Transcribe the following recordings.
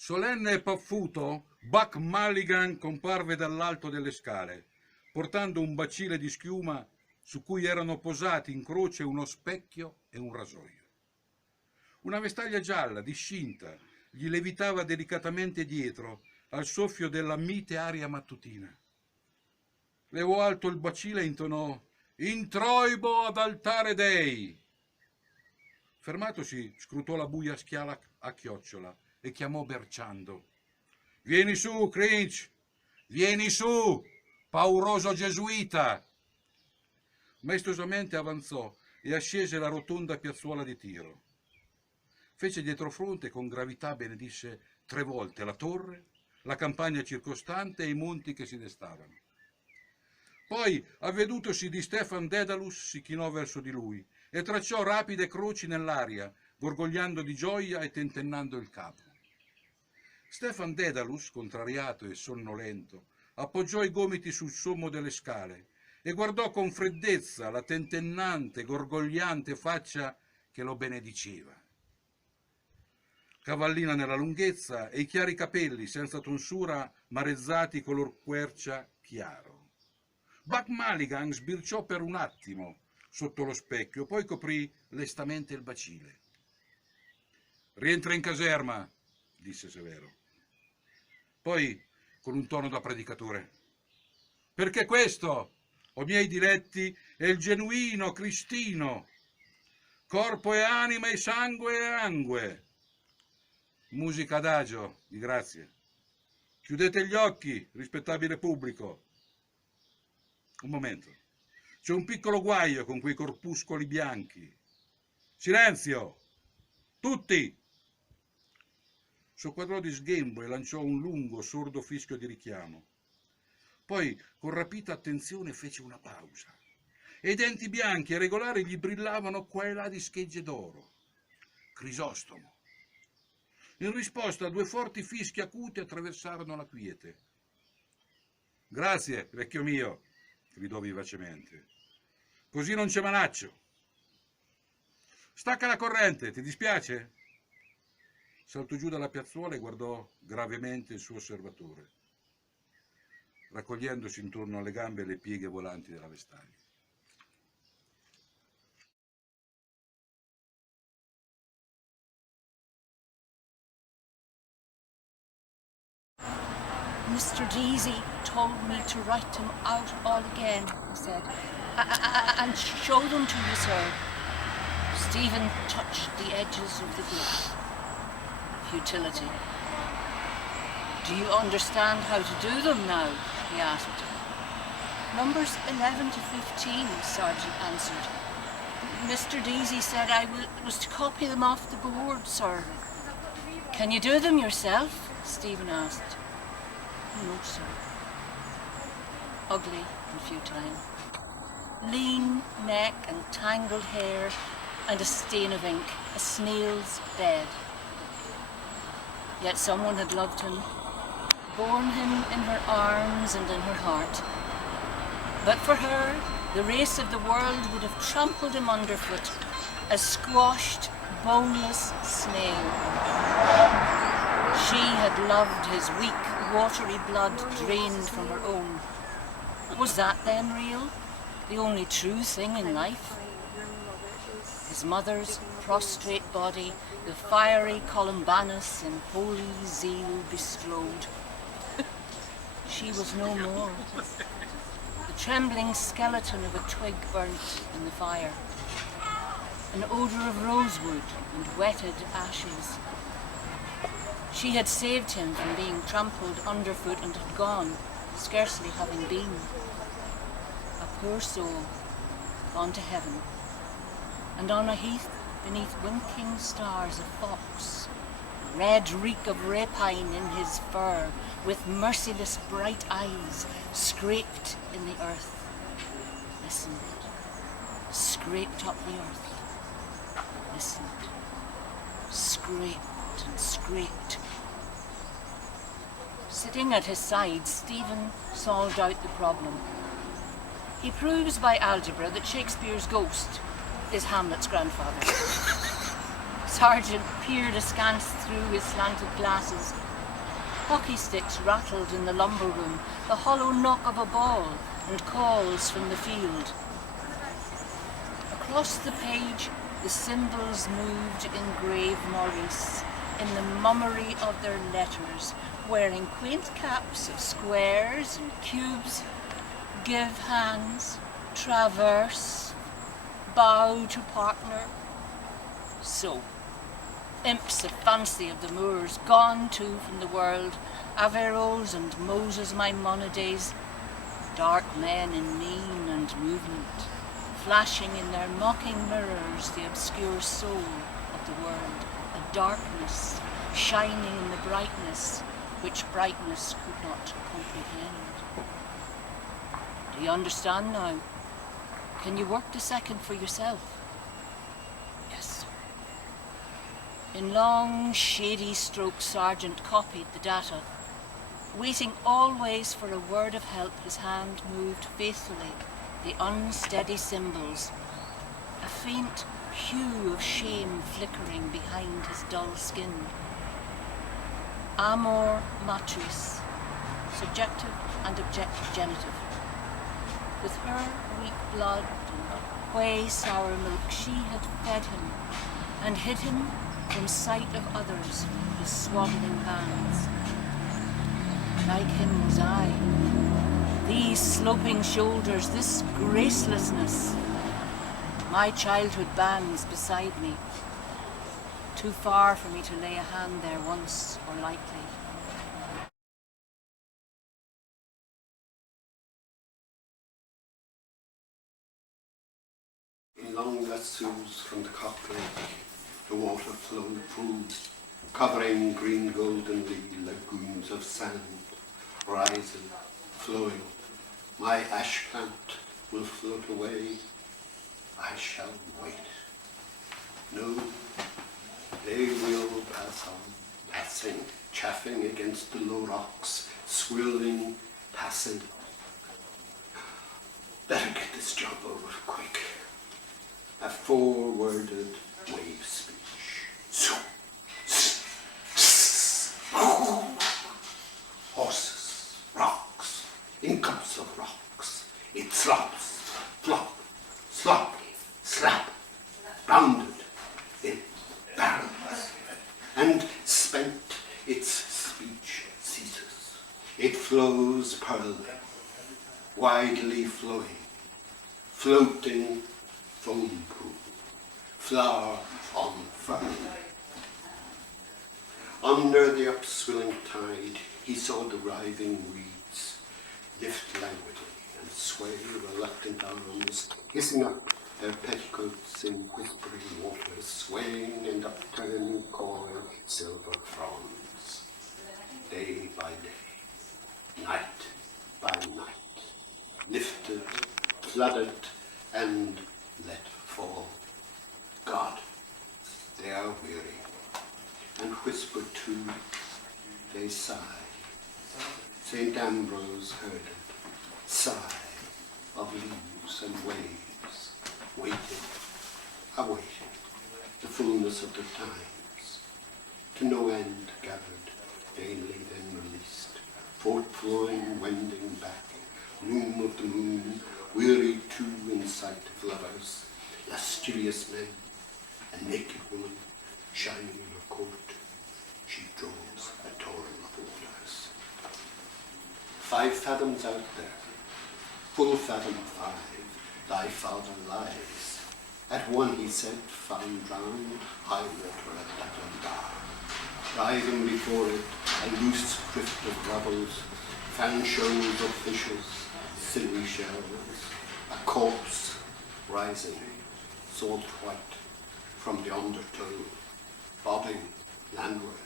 Solenne e paffuto, Buck Mulligan comparve dall'alto delle scale, portando un bacile di schiuma su cui erano posati in croce uno specchio e un rasoio. Una vestaglia gialla, discinta, gli levitava delicatamente dietro al soffio della mite aria mattutina. Levò alto il bacile e intonò «Introibo ad altare Dei!». Fermatosi, scrutò la buia schiala a chiocciola e chiamò berciando «Vieni su, Crinch! Vieni su, pauroso gesuita!». Maestosamente avanzò e ascese la rotonda piazzuola di tiro. Fece dietrofronte con gravità benedisse 3 volte la torre, la campagna circostante e i monti che si destavano. Poi, avvedutosi di Stefan Dedalus, si chinò verso di lui e tracciò rapide croci nell'aria, gorgogliando di gioia e tentennando il capo. Stefan Dedalus, contrariato e sonnolento, appoggiò i gomiti sul sommo delle scale e guardò con freddezza la tentennante, gorgogliante faccia che lo benediceva. Cavallina nella lunghezza e i chiari capelli senza tonsura marezzati color quercia chiaro. Buck Mulligan sbirciò per un attimo sotto lo specchio, poi coprì lestamente il bacile. «Rientra in caserma», disse severo. Poi, con un tono da predicatore, «Perché questo, o miei diletti, è il genuino cristino, corpo e anima e sangue e angue. Musica adagio, di grazie. Chiudete gli occhi, rispettabile pubblico. Un momento. C'è un piccolo guaio con quei corpuscoli bianchi. Silenzio! Tutti!». Socquadrò di sghembo e lanciò un lungo, sordo fischio di richiamo. Poi, con rapita attenzione, fece una pausa. E i denti bianchi e regolari gli brillavano qua e là di schegge d'oro. Crisostomo. In risposta, 2 forti fischi acuti attraversarono la quiete. «Grazie, vecchio mio», gridò vivacemente. «Così non c'è manaccio». «Stacca la corrente, ti dispiace?» Saltò giù dalla piazzuola e guardò gravemente il suo osservatore, raccogliendosi intorno alle gambe le pieghe volanti della vestaglia. Mr. Deasy told me to write them out all again, he said, and show them to you, sir. Stephen touched the edges of the book. Futility. Do you understand how to do them now? He asked. Numbers 11 to 15, Sergeant answered. Mr. Deasy said I was to copy them off the board, sir. Can you do them yourself? Stephen asked. No, sir. Ugly and futile. Lean neck and tangled hair and a stain of ink, a snail's bed. Yet someone had loved him, borne him in her arms and in her heart. But for her, the race of the world would have trampled him underfoot, a squashed, boneless snail. She had loved his weak, watery blood drained from her own. Was that then real? The only true thing in life? His mother's prostrate body, the fiery Columbanus in holy zeal bestrode. She was no more. The trembling skeleton of a twig burnt in the fire. An odour of rosewood and wetted ashes. She had saved him from being trampled underfoot and had gone, scarcely having been. A poor soul, gone to heaven. And on a heath beneath winking stars a fox, red reek of rapine in his fur, with merciless bright eyes, scraped in the earth. Listened. Scraped up the earth. Listened. Scraped and scraped. Sitting at his side, Stephen solved out the problem. He proves by algebra that Shakespeare's ghost is Hamlet's grandfather. Sergeant peered askance through his slanted glasses Hockey sticks rattled in the lumber room, the hollow knock of a ball, and calls from the field. Across the page, the symbols moved in grave Maurice, in the mummery of their letters, wearing quaint caps of squares and cubes, give hands, traverse, bow to partner. So, imps of fancy of the moors, gone too from the world, Averroes and Moses Maimonides, dark men in mien and movement, flashing in their mocking mirrors the obscure soul of the world, a darkness shining in the brightness which brightness could not comprehend. Do you understand now? Can you work the second for yourself? Yes, sir. In long, shady strokes, Sargent copied the data. Waiting always for a word of help, his hand moved faithfully the unsteady symbols, a faint hue of shame flickering behind his dull skin. Amor matris, subjective and objective genitive. With her weak blood and whey sour milk she had fed him and hid him from sight of others, his swaddling bands. Like him was I. These sloping shoulders, this gracelessness, my childhood bands beside me. Too far for me to lay a hand there once or lightly. In long lassos from the cock lake, the water flowed full, covering green goldenly lagoons of sand, rising, flowing. My ash plant will float away. I shall wait. No, they will pass on, passing, chaffing against the low rocks, swirling, passing. Better get this job over quick. A four-worded wave speech. Horses, rocks, in cups of rocks. It slops, flop, slop, slap, bounded in barrels. And spent, its speech ceases. It flows pearly, widely flowing, floating foam pool, flower on fern. Under the upswelling tide, he saw the writhing reeds lift languidly and sway reluctant arms, hissing up their petticoats in whispering waters, swaying and upturning coil silver fronds. Day by day, night by night, lifted, flooded, and let fall. God, they are weary, and whisper too, they sigh. St. Ambrose heard it, sigh of leaves and waves, waiting, awaiting the fullness of the times, to no end gathered, vainly then released, forth-flowing, wending back, room of the moon, weary too in sight of lovers, lascivious men, a naked woman, shining in her coat, she draws a torrent of waters. 5 fathoms out there, full fathom 5, thy father lies. At one, he said, found drowned, high water at that bar. Writhing before it, a loose drift of rubbles, fan shoals of fishes, silly shells, a corpse rising, salt white from the undertow, bobbing landward,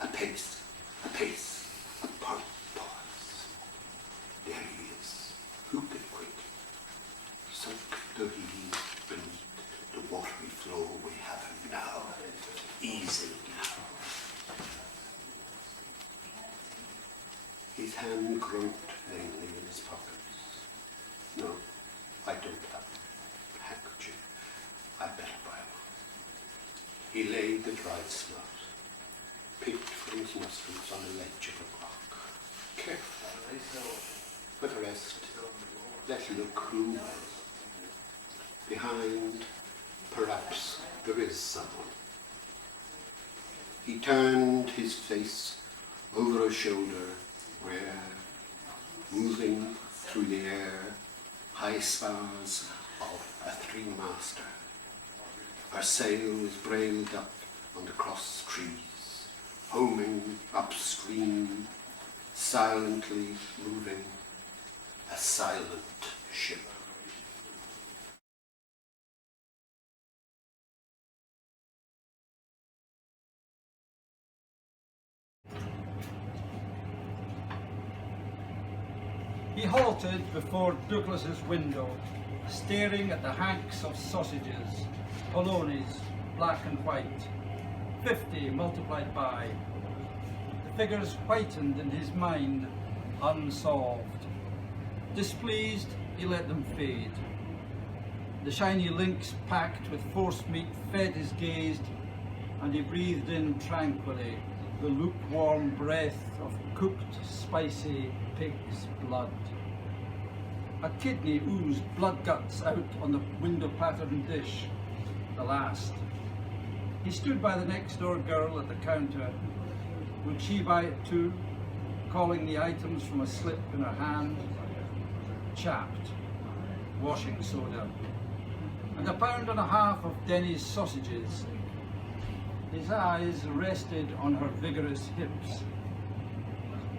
a pace, a pause. There he is, hooping quick, sunk though he is beneath the watery flow we have him now, easing now. His hand groped vainly in his pockets. No, I don't have a handkerchief. I better buy one. He laid the dried snot, picked from his knuckles announcements on a ledge of a rock. Careful. For the rest, let look who. Behind, perhaps there is someone. He turned his face over a shoulder where, moving through the air, high spars of a three-master. Her sails brailed up on the cross trees, homing upstream, silently moving, a silent ship. He halted before Douglas's window, staring at the hanks of sausages, polonies, black and white, 50 multiplied by. The figures whitened in his mind, unsolved. Displeased, he let them fade. The shiny links packed with force meat fed his gaze, and he breathed in tranquilly the lukewarm breath of cooked, spicy pig's blood. A kidney oozed blood guts out on the window-patterned dish, the last. He stood by the next-door girl at the counter. Would she buy it too? Calling the items from a slip in her hand. Chapped. Washing soda. And a pound and a half of Denny's sausages. His eyes rested on her vigorous hips.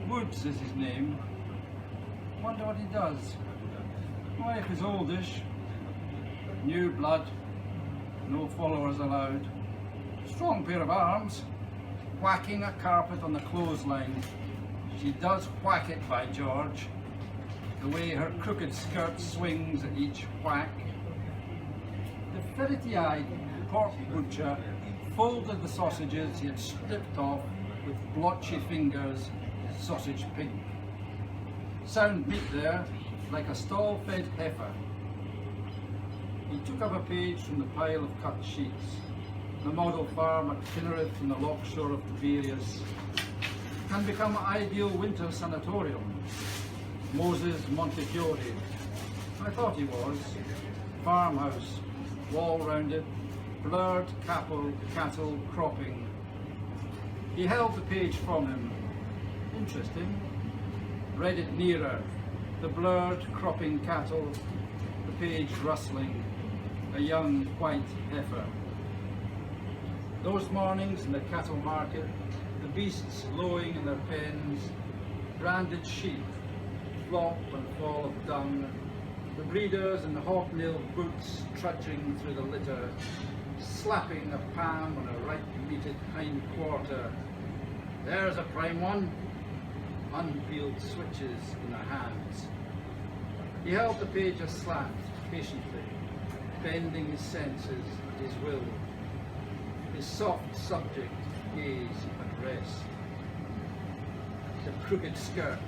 Woods is his name. Wonder what he does. Wife is oldish. New blood. No followers allowed. Strong pair of arms. Whacking a carpet on the clothesline. She does whack it, by George. The way her crooked skirt swings at each whack. The ferrety-eyed pork butcher folded the sausages he had stripped off with blotchy fingers, sausage pink. Sound meat there, like a stall-fed heifer. He took up a page from the pile of cut sheets. The model farm at Kinnereth in the loch shore of Tiberias can become an ideal winter sanatorium. Moses Montefiore, I thought he was. Farmhouse, wall rounded, blurred cattle cropping. He held the page from him. Interesting. Read it nearer. The blurred cropping cattle, the page rustling, a young white heifer. Those mornings in the cattle market, the beasts lowing in their pens, branded sheep, flop and fall of dung, the breeders in the hobnailed boots trudging through the litter, slapping a palm on a ripe-meated hind quarter. There's a prime one. Unpeeled switches in their hands. He held the page aslant, patiently, bending his senses at his will. His soft subject gaze at rest. The crooked skirt,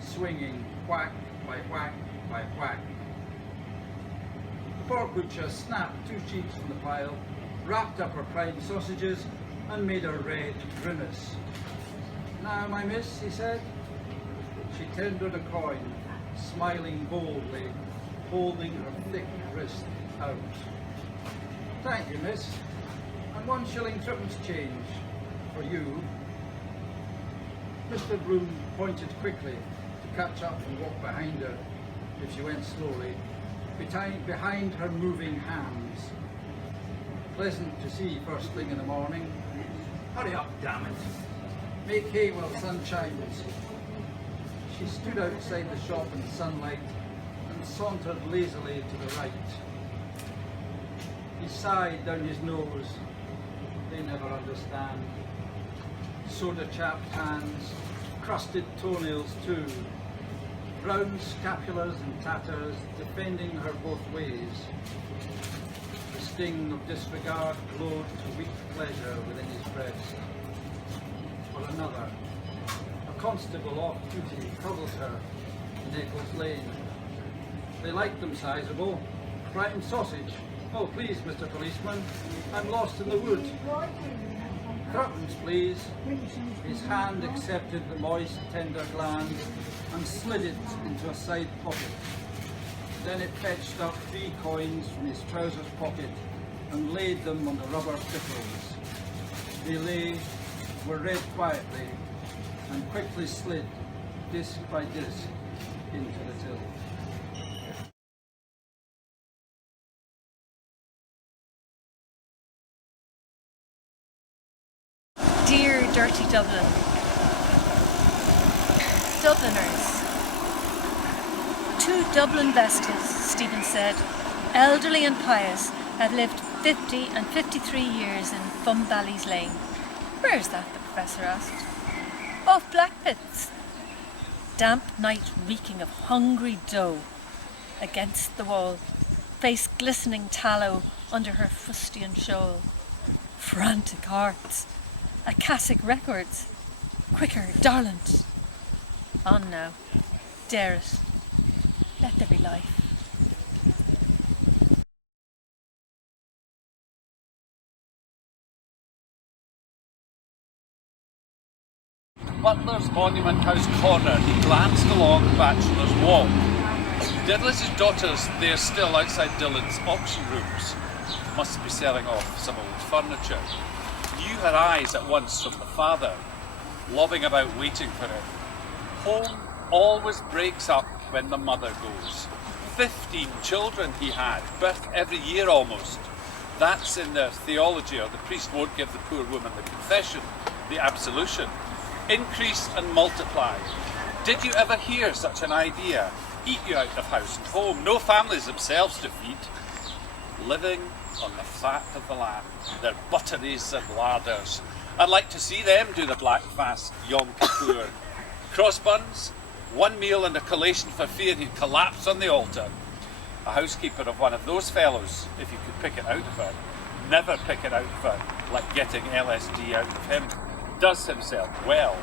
swinging whack by whack by whack. The pork butcher snapped 2 sheets from the pile, wrapped up her prime sausages, and made a red grimace. "Now, my miss," he said. She tendered a coin, smiling boldly, holding her thick wrist out. "Thank you, miss. And 1 shilling 3pence change for you." Mr. Bloom pointed quickly to catch up and walk behind her, if she went slowly, behind her moving hands. Pleasant to see first thing in the morning. Hurry up, damn it. Make hay while sun shines. She stood outside the shop in sunlight and sauntered lazily to the right. He sighed down his nose. They never understand. Soda-chapped hands, crusted toenails too, brown scapulars and tatters defending her both ways. The sting of disregard glowed to weak pleasure within his breast. For another, a constable off-duty cuddles her in Eccles Lane. They like them sizable. Prime sausage. "Oh, please, Mr. Policeman, I'm lost in the wood." Threepence, please. His hand accepted the moist, tender gland and slid it into a side pocket. Then it fetched up 3 coins from his trousers pocket and laid them on the rubber pickles. They lay, were read quietly, and quickly slid, disc by disc, into the till. Dear dirty Dublin. Dubliners. 2 Dublin vestas, Stephen said, elderly and pious, have lived 50 and 53 years in Funbally's Lane. Where's that, the professor asked. Off Blackpits. Damp night reeking of hungry dough. Against the wall, face glistening tallow under her fustian shawl. Frantic hearts. Akashic records. Quicker, darlant. On now. Dare it. Let there be life. Butler's Monument House corner, he glanced along Bachelor's Walk. Didless's daughters, they're still outside Dillon's auction rooms. Must be selling off some old furniture. Knew her eyes at once from the father, lobbing about waiting for him. Home always breaks up when the mother goes. 15 children he had, birth every year almost. That's in their theology, or the priest won't give the poor woman the confession, the absolution. Increase and multiply. Did you ever hear such an idea? Eat you out of house and home, no families themselves to feed. Living on the fat of the land, their butteries and larders. I'd like to see them do the black fast, Yom Kippur. Cross buns, 1 meal and a collation for fear he'd collapse on the altar. A housekeeper of one of those fellows, if you could pick it out of her, never pick it out of her, like getting LSD out of him. Does himself well.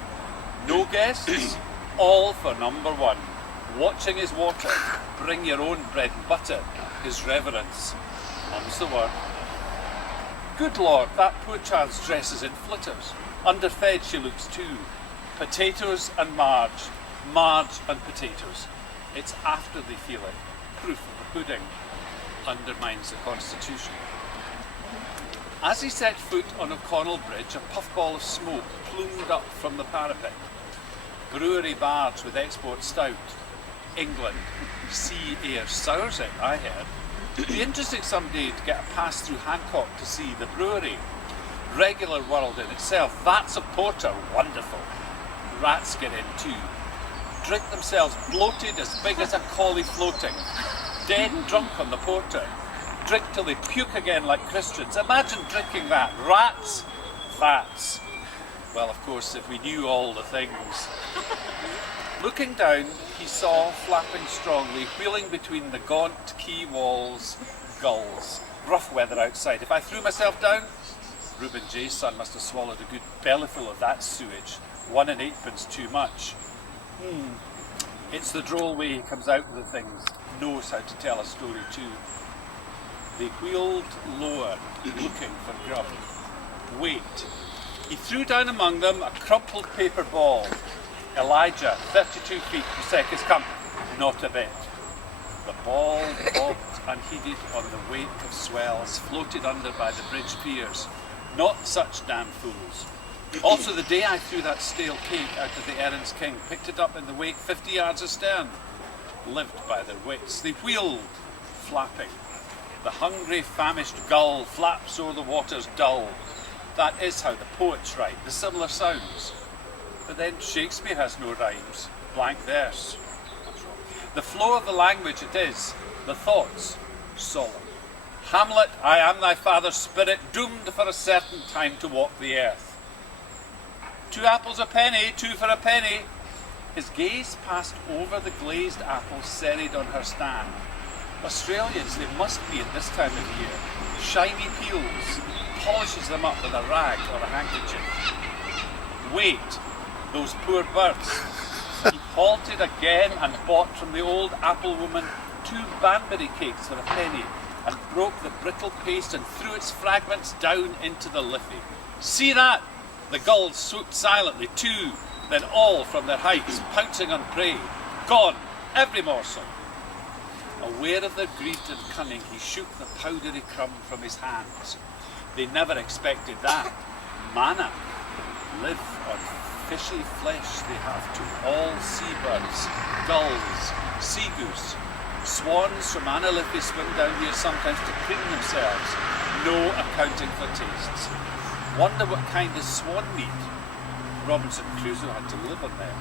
No guests, all for number 1. Watching his water, bring your own bread and butter, his reverence. Mum's the word. Good Lord, that poor child's dresses in flitters. Underfed she looks too. Potatoes and marge and potatoes. It's after they feel it. Proof of the pudding. Undermines the constitution. As he set foot on O'Connell Bridge, a puffball of smoke plumed up from the parapet. Brewery barge with export stout. England. Sea air sours it, I heard. It'd be interesting someday to get a pass through Hancock to see the brewery. Regular world in itself. That's a porter. Wonderful. Rats get in too. Drink themselves bloated as big as a collie floating. Dead drunk on the porter. Drink till they puke again like Christians. Imagine drinking that. Rats, fats. Well, of course, if we knew all the things. Looking down, he saw, flapping strongly, wheeling between the gaunt quay walls, gulls. Rough weather outside. If I threw myself down, Reuben J's son must have swallowed a good bellyful of that sewage. 1 and 8pence too much. It's the droll way he comes out with the things. Knows how to tell a story too. They wheeled lower, looking for grub. Wait. He threw down among them a crumpled paper ball. Elijah, 32 feet, Musek's come. Not a bit. The ball bobbed unheeded on the wake of swells, floated under by the bridge piers. Not such damn fools. Also the day I threw that stale cake out of the Erin's King, picked it up in the wake 50 yards astern. Lived by their wits. They wheeled, flapping. The hungry, famished gull flaps o'er the waters dull. That is how the poets write, the similar sounds. But then Shakespeare has no rhymes, blank verse. The flow of the language it is, the thoughts, solemn. Hamlet, I am thy father's spirit, doomed for a certain time to walk the earth. 2 apples a penny, 2 for a penny. His gaze passed over the glazed apples serried on her stand. Australians, they must be at this time of year. Shiny peels, polishes them up with a rag or a handkerchief. Wait, those poor birds. He halted again and bought from the old apple woman 2 Banbury cakes for a penny and broke the brittle paste and threw its fragments down into the Liffey. See that? The gulls swooped silently, two, then all from their heights, pouncing on prey. Gone, every morsel. Aware of their greed and cunning, he shook the powdery crumb from his hands. They never expected that. Manna. Live on fishy flesh they have to. All seabirds, gulls, sea goose. Swans from Analithi swim down here sometimes to preen themselves. No accounting for tastes. Wonder what kind of swan meat Robinson Crusoe had to live on there.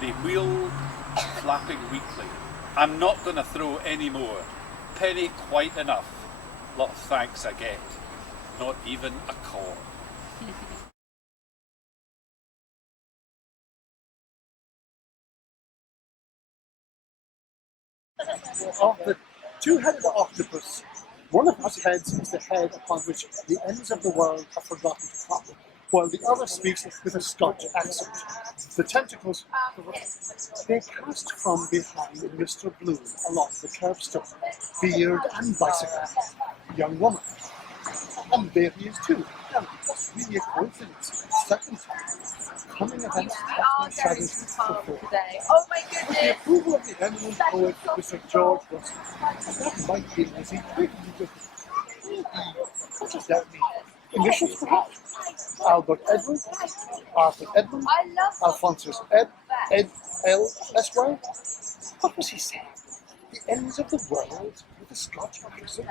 They wheeled, flapping weakly. I'm not going to throw any more. Penny quite enough. Lot of thanks I get. Not even a corn. Of the two-headed octopus, one of whose heads is the head upon which the ends of the world are forgotten to come, while the other speaks with a Scotch accent. The tentacles, they cast from behind Mr. Bloom along the curbstone, beard and bicycle. Young woman. And there he is too. Now, that's really a coincidence. Second time. Coming events happening shadows before. Oh my With the goodness! approval of the eminent poet, Mr. George Russell, that might be an easy quickly different. What does that mean? Initials perhaps? Albert Edward, Arthur Edmund, Alphonsus Ed, Ed L. Esquire. What was he saying? The ends of the world with a Scotch accent?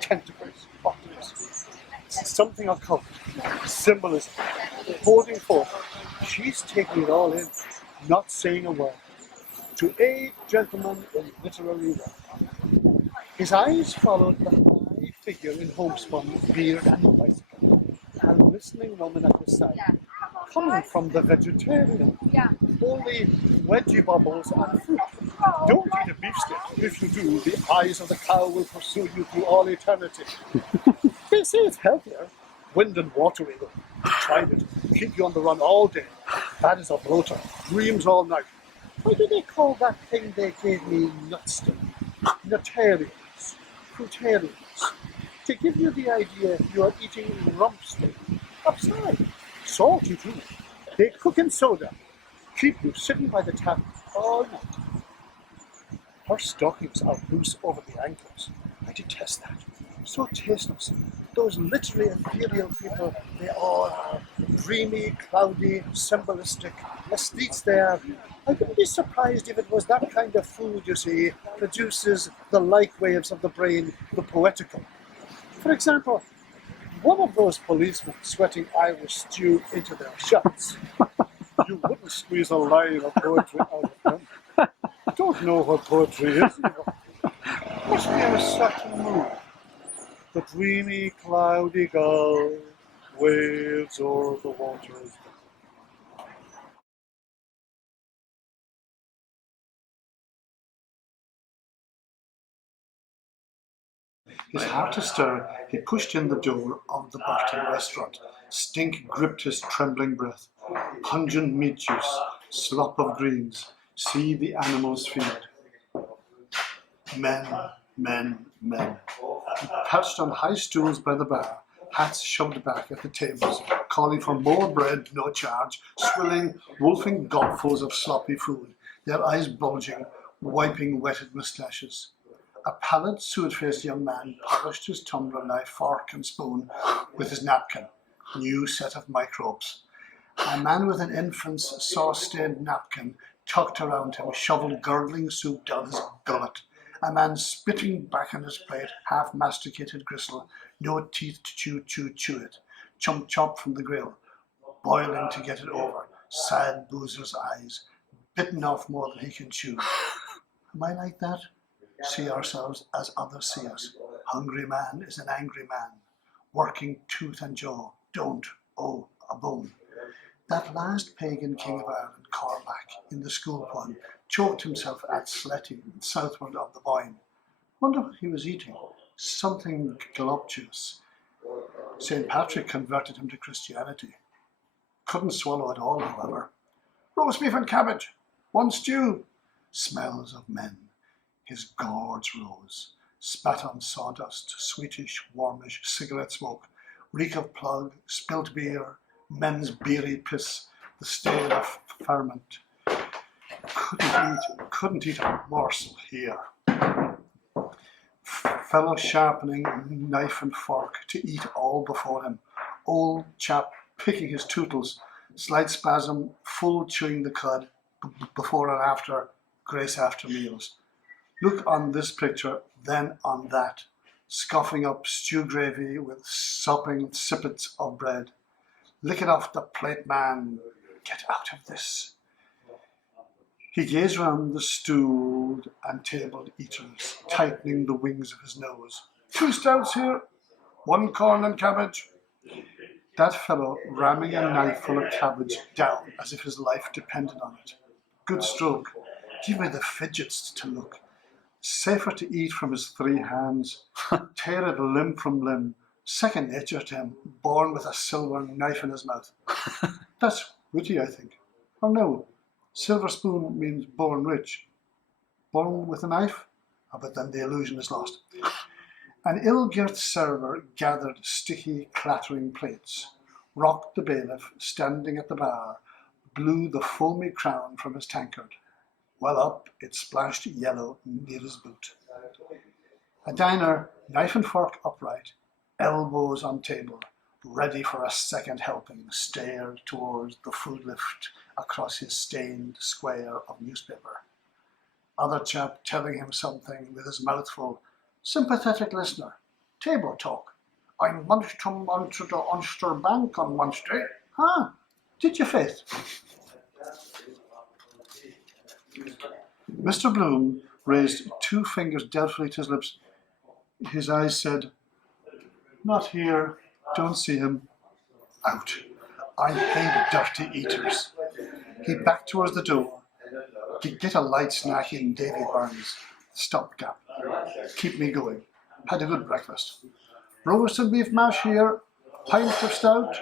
Tentacles, octopus. Something occult, symbolism, holding forth. She's taking it all in, not saying a word. To aid gentlemen in literary work. His eyes followed the high figure in homespun, beard and bicycle, and listening woman at his side. Coming from the vegetarian, only veggie bubbles and fruit. Don't eat a beefsteak. If you do, the eyes of the cow will pursue you through all eternity. They say it's healthier. Wind and water even. Tried it. Keep you on the run all day. Bad as a bloater. Dreams all night. Why do they call that thing they gave me nuts to? Nutarians. Fruitarians. To give you the idea you are eating rump steak. Upside. Salty too. They cook in soda. Keep you sitting by the tap all night. Her stockings are loose over the ankles. I detest that. So tasteless. Those literary ethereal people, they all are dreamy, cloudy, symbolistic, aesthetes they are. I wouldn't be surprised if it was that kind of food, you see, produces the like waves of the brain, the poetical. For example, one of those policemen sweating Irish stew into their shirts. You wouldn't squeeze a line of poetry out of them. Don't know what poetry is. Must be in a certain mood. The dreamy, cloudy gull waves o'er the waters. His heart astir, he pushed in the door of the Barton restaurant. Stink gripped his trembling breath. Pungent meat juice, slop of greens. See the animals feed. Men, men, men. Perched on high stools by the bar, hats shoved back at the tables, calling for more bread, no charge, swilling, wolfing gobfuls of sloppy food, their eyes bulging, wiping wetted moustaches. A pallid, suit-faced young man polished his tumbler knife, fork and spoon with his napkin. New set of microbes. A man with an infant's sauce-stained napkin tucked around him shoveled gurgling soup down his gullet. A man spitting back on his plate, half-masticated gristle, no teeth to chew it. Chomp chomp from the grill, boiling to get it over. Sad boozer's eyes, bitten off more than he can chew. Am I like that? See ourselves as others see us. Hungry man is an angry man, working tooth and jaw. Don't owe a bone. That last pagan king of Ireland, Cormac, in the school poem, choked himself at Sletty, southward of the Boyne. Wonder what he was eating. Something voluptuous. St. Patrick converted him to Christianity. Couldn't swallow it all, however. Roast beef and cabbage. One stew. Smells of men. His gorge rose. Spat on sawdust, sweetish, warmish cigarette smoke. Reek of plug, spilt beer, men's beery piss, the stale of ferment. Couldn't eat a morsel here. Fellow sharpening knife and fork to eat all before him. Old chap picking his tootles, slight spasm, full chewing the cud, before and after, grace after meals. Look on this picture, then on that, scoffing up stew gravy with sopping sippets of bread. Lick it off the plate, man. Get out of this. He gazed round the stooled and tabled eaters, tightening the wings of his nose. 2 stouts here, 1 corn and cabbage. That fellow ramming a knife full of cabbage down as if his life depended on it. Good stroke. Give me the fidgets to look. Safer to eat from his 3 hands. Tear it limb from limb. Second nature to him, born with a silver knife in his mouth. That's witty, I think. Or no, silver spoon means born rich. Born with a knife? Oh, but then the illusion is lost. An ill-girt server gathered sticky, clattering plates, rocked the bailiff, standing at the bar, blew the foamy crown from his tankard. Well up, it splashed yellow near his boot. A diner, knife and fork upright, elbows on table, ready for a second helping, stared towards the food lift across his stained square of newspaper. Other chap telling him something with his mouth full. Sympathetic listener. Table talk. I munched him onto the Ulster Bank on Wednesday. Ah, did you, Faith? Mr. Bloom raised 2 fingers doubtfully to his lips. His eyes said, not here, don't see him. Out. I hate dirty eaters. He backed towards the door. Get a light snack in, Davy Burns. Stopgap. Keep me going. Had a good breakfast. Roasted beef mash here, pint of stout.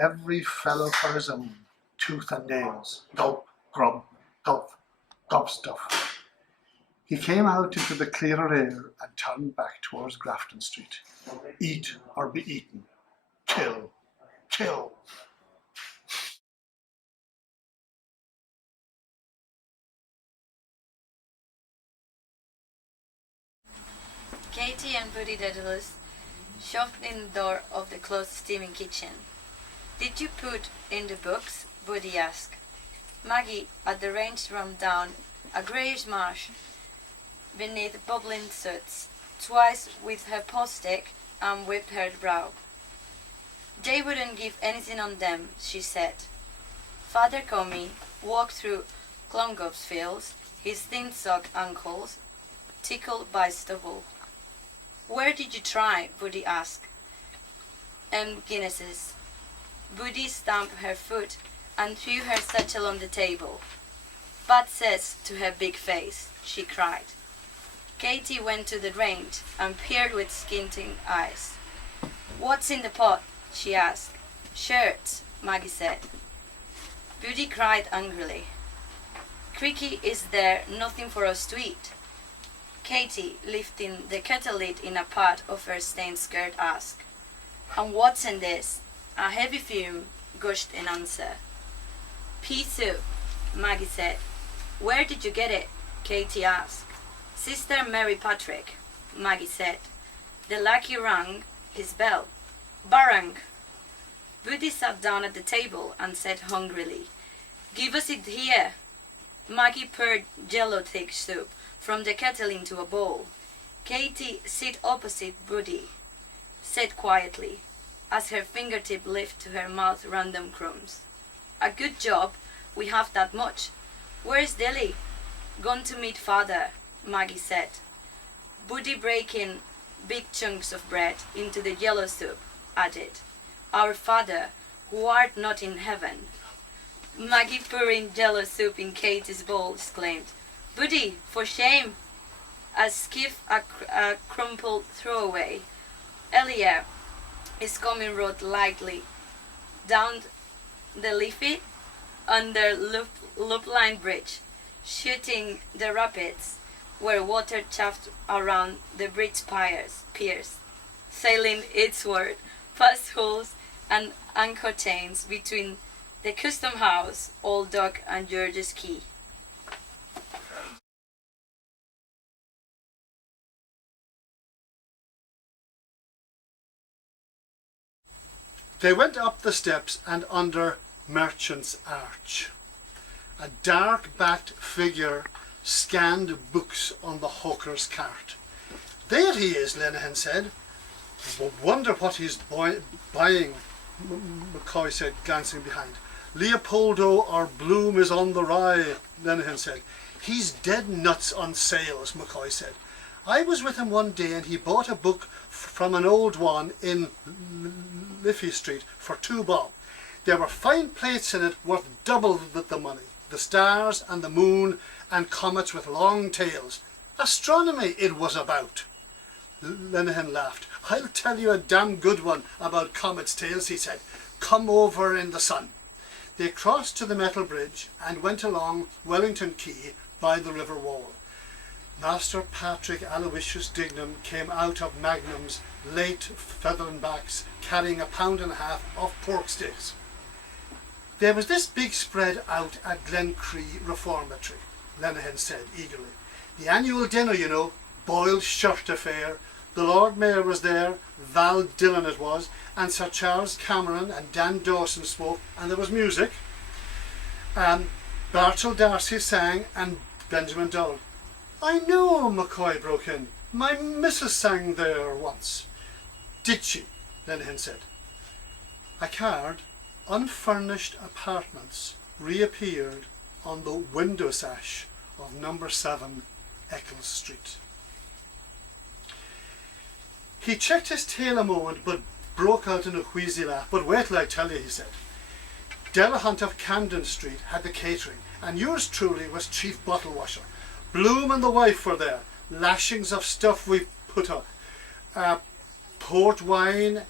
Every fellow for his own, tooth and nails. Gulp, grub, gulp, gob stuff. He came out into the clearer air and turned back towards Grafton Street. Eat or be eaten. Kill, kill. Katie and Buddy Daedalus shoved in the door of the closed steaming kitchen. Did you put in the books? Buddy asked. Maggie at the range rummed down a greyish marsh beneath bubbling soots, twice with her paw stick and whipped her brow. They wouldn't give anything on them, she said. Father Comey walked through Clongow's fields, his thin-socked ankles tickled by stubble. Where did you try? Buddy asked. Guinnesses. Buddy stamped her foot and threw her satchel on the table. Bad cess to her big face, she cried. Katie went to the range and peered with squinting eyes. What's in the pot? She asked. Shirts, Maggie said. Buddy cried angrily. Cricky, is there nothing for us to eat? Katie, lifting the kettle lid in a part of her stained skirt, asked. And what's in this? A heavy fume gushed in answer. Pea soup, Maggie said. Where did you get it? Katie asked. Sister Mary Patrick, Maggie said. The lackey rang his bell. Barang! Buddy sat down at the table and said hungrily, Give us it here. Maggie poured jello thick soup from the kettle into a bowl. Katie, sit opposite Buddy, said quietly, as her fingertip lifted to her mouth random crumbs. A good job, we have that much. Where's Dilly? Gone to meet father, Maggie said. Buddy breaking big chunks of bread into the yellow soup, added, Our Father, who art not in heaven. Maggie pouring jello soup in Katie's bowl exclaimed, Buddy, for shame! As skiff a crumpled throwaway. Elia is coming rode lightly down the leafy under loop-line bridge, shooting the rapids where water chafed around the bridge piers, sailing eastward past holes and anchor chains between the Custom House, Old Dock and George's Quay. They went up the steps and under Merchant's Arch. A dark-backed figure scanned books on the hawker's cart. There he is, Lenihan said. Wonder what he's buying, McCoy said, glancing behind. Leopoldo or Bloom is on the rye, Lenihan said. He's dead nuts on sales, McCoy said. I was with him one day and he bought a book from an old one in Liffey Street for £2 bob. There were fine plates in it worth double the money. The stars and the moon and comets with long tails. Astronomy it was about. Lenihan laughed. I'll tell you a damn good one about comets' tails, he said. Come over in the sun. They crossed to the metal bridge and went along Wellington Quay by the river wall. Master Patrick Aloysius Dignam came out of Magnum's late feathering backs carrying £1.5 of pork steaks. There was this big spread out at Glencree Reformatory, Lenihan said eagerly. The annual dinner, you know, boiled shirt affair. The Lord Mayor was there, Val Dillon it was, and Sir Charles Cameron and Dan Dawson spoke, and there was music. Bartle Darcy sang, and Benjamin Dowell. I know, McCoy broke in. My missus sang there once. Did she? Lenihan said. A card, Unfurnished Apartments, reappeared on the window sash of number 7 Eccles Street. He checked his tail a moment but broke out in a wheezy laugh. But wait till I tell you, he said. Delahunt of Camden Street had the catering, and yours truly was chief bottle washer. Bloom and the wife were there. Lashings of stuff we put up. Port wine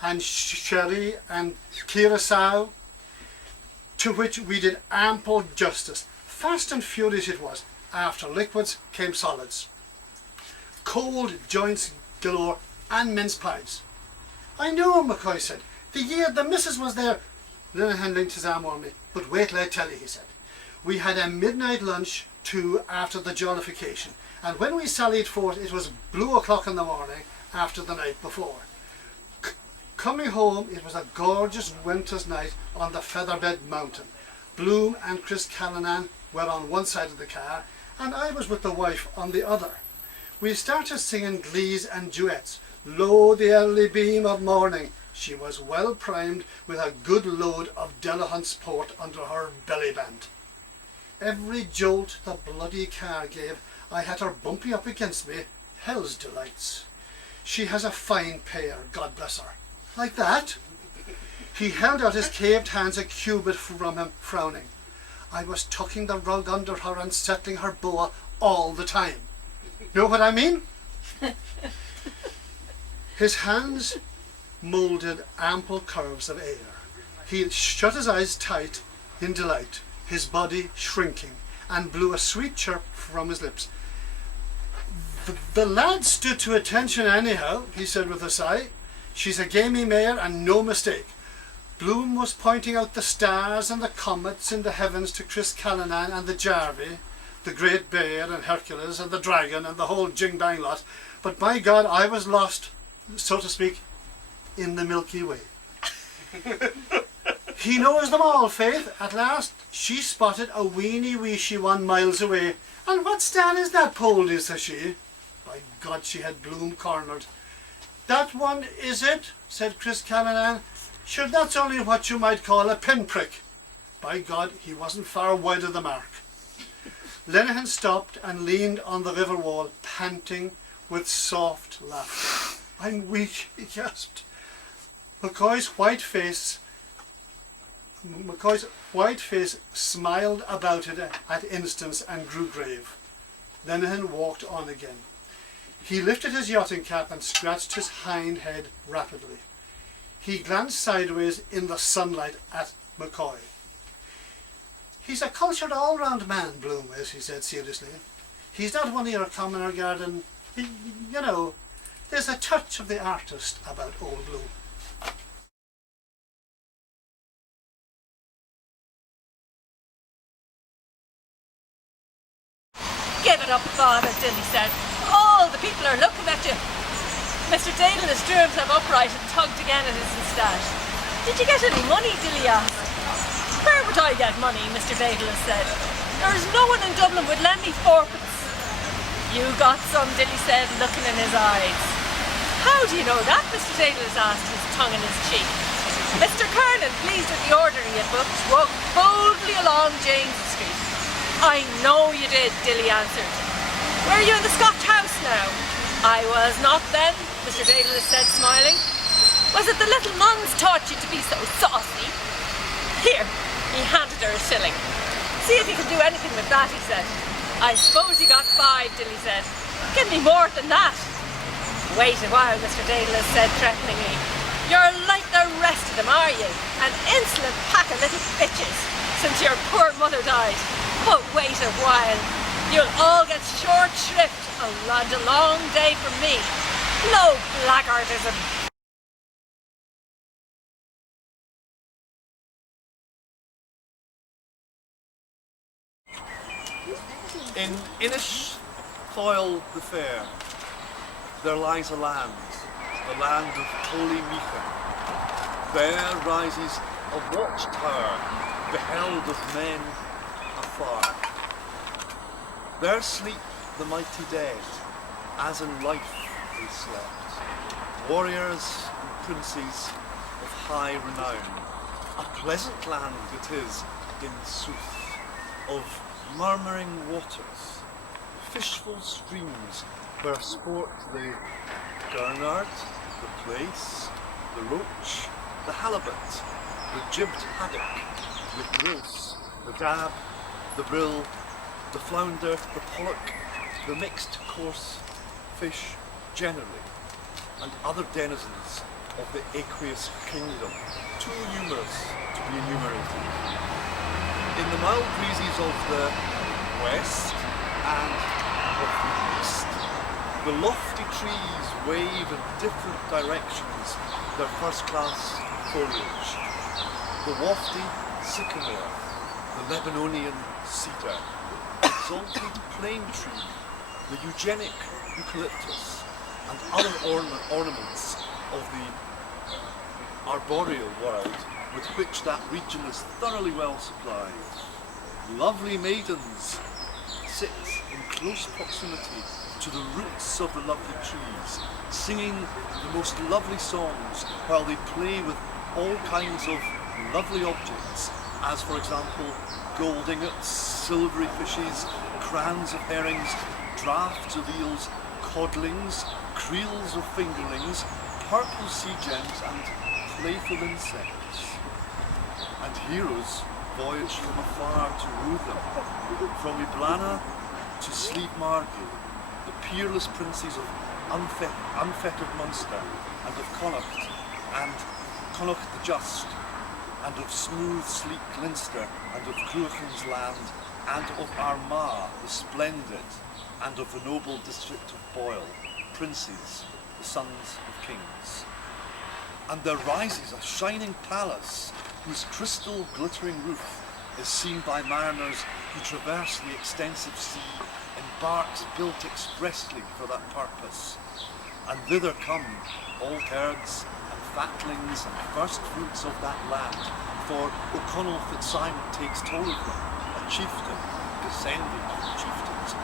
and sherry and curacao, to which we did ample justice. Fast and furious it was. After liquids came solids. Cold joints galore and mince pies. I know, McCoy said. The year the missus was there. Lenihan linked his arm on me. But wait till I tell you, he said. We had a midnight lunch too after the jollification, and when we sallied forth it was blue o'clock in the morning after the night before. Coming home it was a gorgeous winter's night on the Featherbed Mountain. Bloom and Chris Callanan were on one side of the car and I was with the wife on the other. We started singing glees and duets. Lo, the early beam of morning. She was well primed with a good load of Delahunt's port under her belly band. Every jolt the bloody car gave, I had her bumping up against me. Hell's delights. She has a fine pair, God bless her. Like that? He held out his caved hands a cubit from him, frowning. I was tucking the rug under her and settling her boa all the time. Know what I mean? His hands moulded ample curves of air. He shut his eyes tight in delight, his body shrinking, and blew a sweet chirp from his lips. The lad stood to attention anyhow, he said with a sigh. She's a gamey mare and no mistake. Bloom was pointing out the stars and the comets in the heavens to Chris Callanan and the Jarvey, the Great Bear and Hercules and the Dragon and the whole jing-bang lot. But by God, I was lost, so to speak, in the Milky Way. He knows them all, Faith. At last, she spotted a weeny weeshy 1 miles away. And what star is that, Poldy, says she. By God, she had Bloom cornered. That one, is it? Said Chris Callanan. Sure, that's only what you might call a pinprick. By God, he wasn't far wide of the mark. Lenihan stopped and leaned on the river wall, panting with soft laughter. I'm weak, he gasped. McCoy's white face smiled about it at instance and grew grave. Lenihan walked on again. He lifted his yachting cap and scratched his hind head rapidly. He glanced sideways in the sunlight at McCoy. He's a cultured all-round man, Bloom is, he said seriously. He's not one of your commoner garden. You know, there's a touch of the artist about old Bloom. bother, Dilly said. All the people are looking at you. Mr. Daedalus drew himself upright and tugged again at his moustache. Did you get any money, Dilly asked. Where would I get money, Mr. Daedalus said. There is no one in Dublin would lend me fourpence. You got some, Dilly said, looking in his eyes. How do you know that, Mr. Daedalus asked, his tongue in his cheek. Mr. Kernan, pleased with the order he had booked, walked boldly along James Street. I know you did, Dilly answered. Were you in the Scotch house now? I was not then, Mr. Daedalus said, smiling. Was it the little nuns taught you to be so saucy? Here, he handed her a shilling. See if you can do anything with that, he said. I suppose you got 5, Dilly said. Give me more than that. Wait a while, Mr. Daedalus said threateningly. You're like the rest of them, are you? An insolent pack of little bitches, since your poor mother died. But wait a while. You'll all get short shrift and a long day from me. No blackguardism. In Inish Foyle the Fair, there lies a land, the land of Holy Meacha. There rises a watchtower, beheld of men afar. There sleep the mighty dead, as in life they slept, warriors and princes of high renown. A pleasant land it is, in sooth, of murmuring waters, fishful streams where sport the gurnard, the plaice, the roach, the halibut, the jibbed haddock, the grouse, the dab, the brill, the flounder, the pollock, the mixed coarse fish generally, and other denizens of the aqueous kingdom, too numerous to be enumerated. In the mild breezes of the west and of the east, the lofty trees wave in different directions their first-class foliage. The wafty sycamore, the Lebanonian cedar, the exalted plane tree, the eugenic eucalyptus, and other ornaments of the arboreal world with which that region is thoroughly well supplied. Lovely maidens sit in close proximity to the roots of the lovely trees, singing the most lovely songs while they play with all kinds of lovely objects, as for example gold ingots, silvery fishes, crans of herrings, drafts of eels, codlings, creels of fingerlings, purple sea gems and playful insects. And heroes voyage from afar to woo them, from Iblana to Slieve Margay, the peerless princes of unfettered Munster, and of Connacht, and Connacht the Just, and of smooth, sleek Leinster, and of Cruachan's land, and of Armagh the splendid, and of the noble district of Boyle, princes, the sons of kings. And there rises a shining palace, whose crystal glittering roof is seen by mariners who traverse the extensive sea in barks built expressly for that purpose. And thither come all herds and fatlings and first fruits of that land, for O'Connell Fitzsimon takes toll of them, a chieftain descending from chieftains.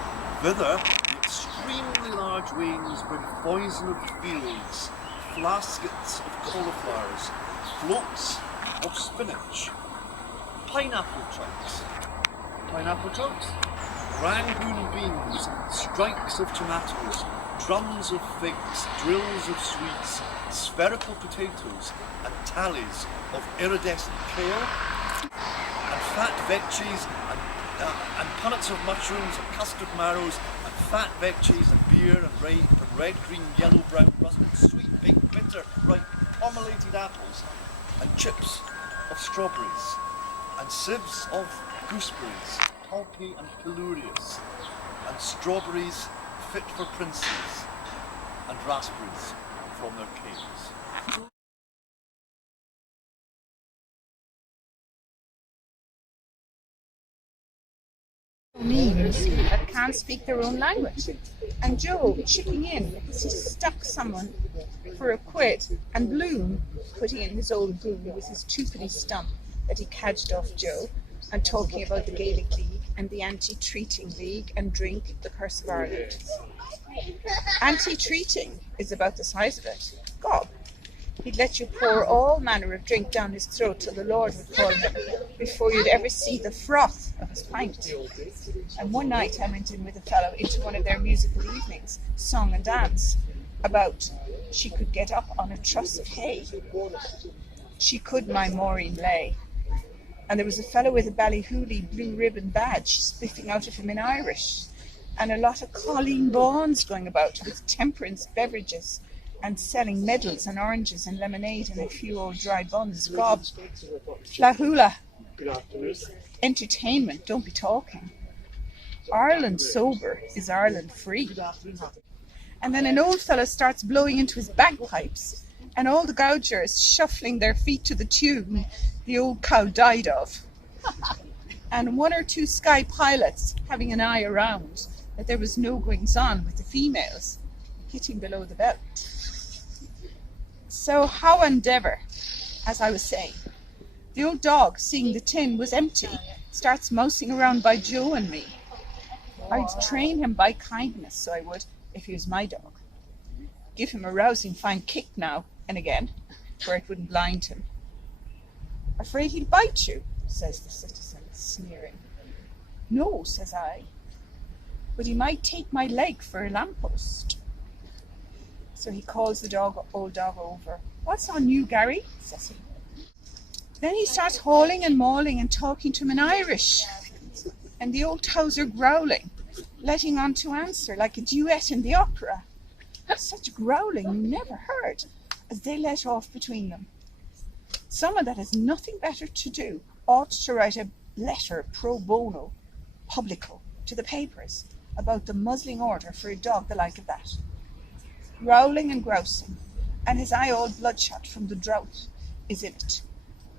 Thither the extremely large wains bring poison of the fields, flaskets of cauliflowers, floats of spinach, pineapple trunks, Rangoon beans, strikes of tomatoes, drums of figs, drills of sweets, spherical potatoes, and tallies of iridescent kale, and fat veggies, and punnets of mushrooms, and custard marrows, and fat veggies, and beer, and rape, and red, green, yellow, brown, russet, sweet, big, bitter, ripe, pomelated apples, and chips of strawberries, and sieves of gooseberries, pulpy and pelurious, and strawberries fit for princes, and raspberries from their caves. names that can't speak their own language. And Joe chipping in because he stuck someone for a quid, and Bloom putting in his old broom with his two-penny stump that he cadged off Joe, and talking about the Gaelic League and the Anti-Treating League and drink, the curse of Ireland. Anti-treating is about the size of it. Gob. He'd let you pour all manner of drink down his throat till the Lord would call him before you'd ever see the froth of his pint. And one night I went in with a fellow into one of their musical evenings, song and dance, about she could get up on a truss of hay. She could my Maureen lay. And there was a fellow with a ballyhooly blue ribbon badge spiffing out of him in Irish, and a lot of Colleen Bonds going about with temperance beverages and selling medals and oranges and lemonade and a few old dry buns. Gob. Flahula. Entertainment, don't be talking. Ireland sober is Ireland free. And then an old fellow starts blowing into his bagpipes, and all the gougers shuffling their feet to the tune the old cow died of. And one or two sky pilots having an eye around that there was no goings on with the females hitting below the belt. So how endeavour, as I was saying, the old dog, seeing the tin was empty, starts mousing around by Joe and me. I'd train him by kindness, so I would, if he was my dog. Give him a rousing fine kick now and again, where it wouldn't blind him. Afraid he'll bite you, says the citizen, sneering. No, says I, but he might take my leg for a lamppost. So he calls the old dog over. What's on you, Gary? Says he. Then he starts hauling and mauling and talking to him in Irish. And the old towser growling, letting on to answer like a duet in the opera. Such growling you never heard as they let off between them. Someone that has nothing better to do ought to write a letter pro bono, publico, to the papers about the muzzling order for a dog the like of that. Growling and grousing, and his eye all bloodshot from the drought is in it,